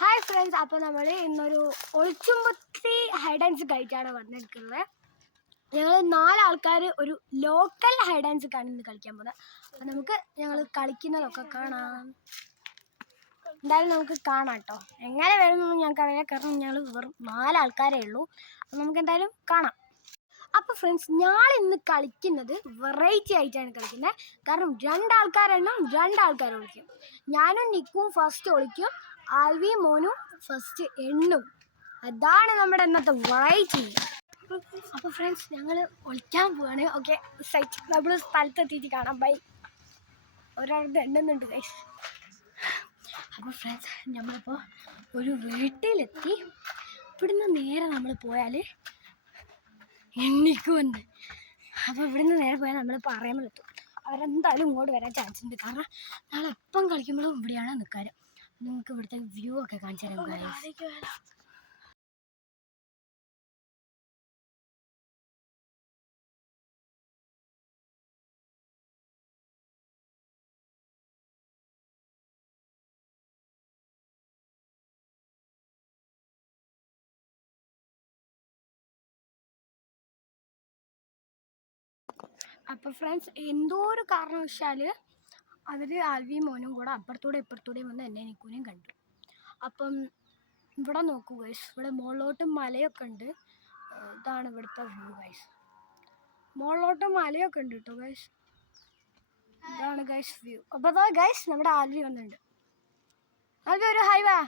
Hi friends, അപ്പോൾ നമ്മൾ ഇന്നൊരു ഒളിച്ചുമ്പത്തി ഹൈഡ് ആൻഡ് സീക്ക് ആയിട്ടാണ് വന്നിരിക്കുന്നത്. ഞങ്ങൾ 4 ആൾക്കാർ ഒരു ലോക്കൽ ഹൈഡ് ആൻഡ് സീക്ക് ആണ് ഇന്ന് കളിക്കാൻ പോകുന്നത്. അപ്പോൾ നമുക്ക് ഞങ്ങൾ കളിക്കുന്നതൊക്കെ കാണാം. എന്തായാലും നമുക്ക് കാണാം കേട്ടോ. എങ്ങനെ വരുന്നൊന്നും ഞങ്ങൾക്കറിയാം, കാരണം ഞങ്ങൾ വെറും 4 ആൾക്കാരേ ഉള്ളൂ. അപ്പോൾ നമുക്ക് എന്തായാലും കാണാം. അപ്പോൾ ഫ്രണ്ട്സ്, ഞാൻ ഇന്ന് കളിക്കുന്നത് വെറൈറ്റി ആയിട്ടാണ് കളിക്കുന്നത്. കാരണം 2 ആൾക്കാരെണ്ണം 2 ആൾക്കാർ ഒളിക്കും. ഞാനും നിക്കും ഫസ്റ്റ് ഒളിക്കും, ആൽവി മോനും ഫസ്റ്റ് എണ്ണും. അതാണ് നമ്മുടെ ഇന്നത്തെ വെറൈറ്റി. അപ്പോൾ ഫ്രണ്ട്സ്, ഞങ്ങൾ ഒളിക്കാൻ പോവാണ്. ഓക്കെ, സൈറ്റ് നമ്മൾ സ്ഥലത്തെത്തിയിട്ട് കാണാം. ബൈ. ഒരാളുടെ എണ്ണുന്നുണ്ട് ഗൈസ്. അപ്പോൾ ഫ്രണ്ട്സ്, നമ്മളിപ്പോൾ ഒരു വീട്ടിലെത്തി. ഇവിടുന്ന് നേരെ നമ്മൾ പോയാൽ എണ്ണിക്കുണ്ട്. അപ്പോൾ ഇവിടുന്ന് നേരെ പോയാൽ നമ്മൾ പറയുമ്പോഴെത്തും. അവരെന്തായാലും ഇങ്ങോട്ട് വരാൻ ചാൻസ് ഉണ്ട്, കാരണം ഞങ്ങൾ എപ്പം കളിക്കുമ്പോഴും ഇവിടെയാണ് നിൽക്കാറ്. നിങ്ങൾക്ക് ഇവിടുത്തെ വ്യൂ ഒക്കെ കാണിച്ചു തരാം. അപ്പോൾ ഫ്രണ്ട്സ്, എന്തോ ഒരു കാരണവശാൽ അവർ ആൽവിയും മോനും കൂടെ അപ്പുറത്തൂടെ ഇപ്പുറത്തൂടെയും വന്ന് എന്നെ നിൽക്കുകയും കണ്ടു. അപ്പം ഇവിടെ നോക്കൂ ഗൈസ്, ഇവിടെ മുകളിലോട്ട് മലയൊക്കെ ഉണ്ട്. ഇതാണ് ഇവിടുത്തെ വ്യൂ ഗൈസ്. മുകളിലോട്ട് മലയൊക്കെ ഉണ്ട് കേട്ടോ ഗൈസ്. ഇതാണ് ഗൈസ് വ്യൂ. അപ്പോൾ അതാ ഗൈസ്, നമ്മുടെ ആൽവി വന്നിട്ടുണ്ട്. ആൽവി ഒരു ഹൈ വാ.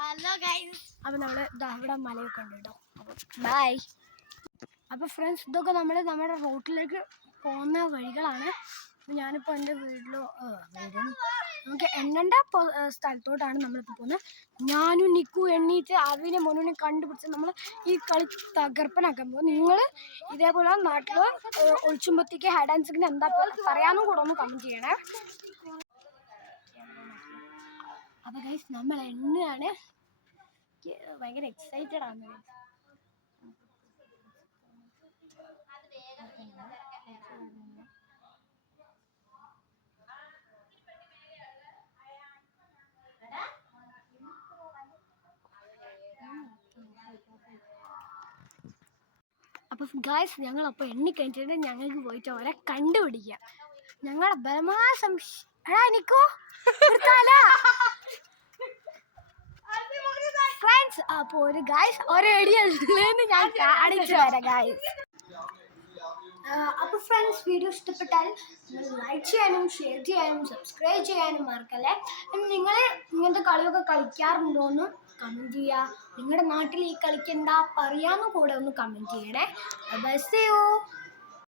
Hello guys. അപ്പോൾ നമ്മൾ ഇവിടെ മലയൊക്കെ ഉണ്ട് കേട്ടോ. അപ്പോൾ ബൈ. അപ്പോൾ ഫ്രണ്ട്സ്, ഇതൊക്കെ നമ്മുടെ റോട്ടിലേക്ക് പോകുന്ന വഴികളാണ്. ഞാനിപ്പോൾ എൻ്റെ വീട്ടിലോ നമുക്ക് എണ്ണേണ്ട സ്ഥലത്തോട്ടാണ് നമ്മളിപ്പോൾ പോകുന്നത്. ഞാനും നിക്കു എണ്ണീറ്റ് ആൽവിനെ മോനുവിനെ കണ്ടുപിടിച്ച് നമ്മൾ ഈ കളി തകർപ്പനാക്കാൻ പോകും. നിങ്ങൾ ഇതേപോലെ നാട്ടിൽ ഒളിച്ചുമ്പത്തേക്ക് ഹൈഡ് ആൻഡ് സീക്കിന് എന്താ പറയാമെന്നും കൂടെ ഒന്ന് കമൻറ്റ് ചെയ്യണേ. അപ്പോൾ ഗൈസ്, നമ്മൾ എണ്ണയാണ്. ഭയങ്കര എക്സൈറ്റഡ് ആണ്. അപ്പോൾ ഗായ്സ്, ഞങ്ങളപ്പോൾ എണ്ണിക്കഴിഞ്ഞിട്ട് ഞങ്ങൾക്ക് പോയിട്ട് അവരെ കണ്ടുപിടിക്കാം. ഞങ്ങളെ ബലമായ എനിക്കോ ഫ്രണ്ട്സ്, അപ്പോൾ ഒരു ഗായ്സ് ഒരടിയല്ലെന്ന് ഞാൻ കാണിച്ചു തരാം ഗായ്സ്. അപ്പോൾ ഫ്രണ്ട്സ്, വീഡിയോ ഇഷ്ടപ്പെട്ടാൽ ലൈക്ക് ചെയ്യാനും ഷെയർ ചെയ്യാനും സബ്സ്ക്രൈബ് ചെയ്യാനും മറക്കല്ലേ. നിങ്ങൾ ഇങ്ങനത്തെ കളിയൊക്കെ കളിക്കാറുണ്ടോയെന്നും കമൻറ്റ് ചെയ്യുക. നിങ്ങളുടെ നാട്ടിൽ ഈ കളിക്ക് എന്താ പറയാമെന്നും കൂടെ ഒന്ന് കമൻറ്റ് ചെയ്യണേ. Bye, see U.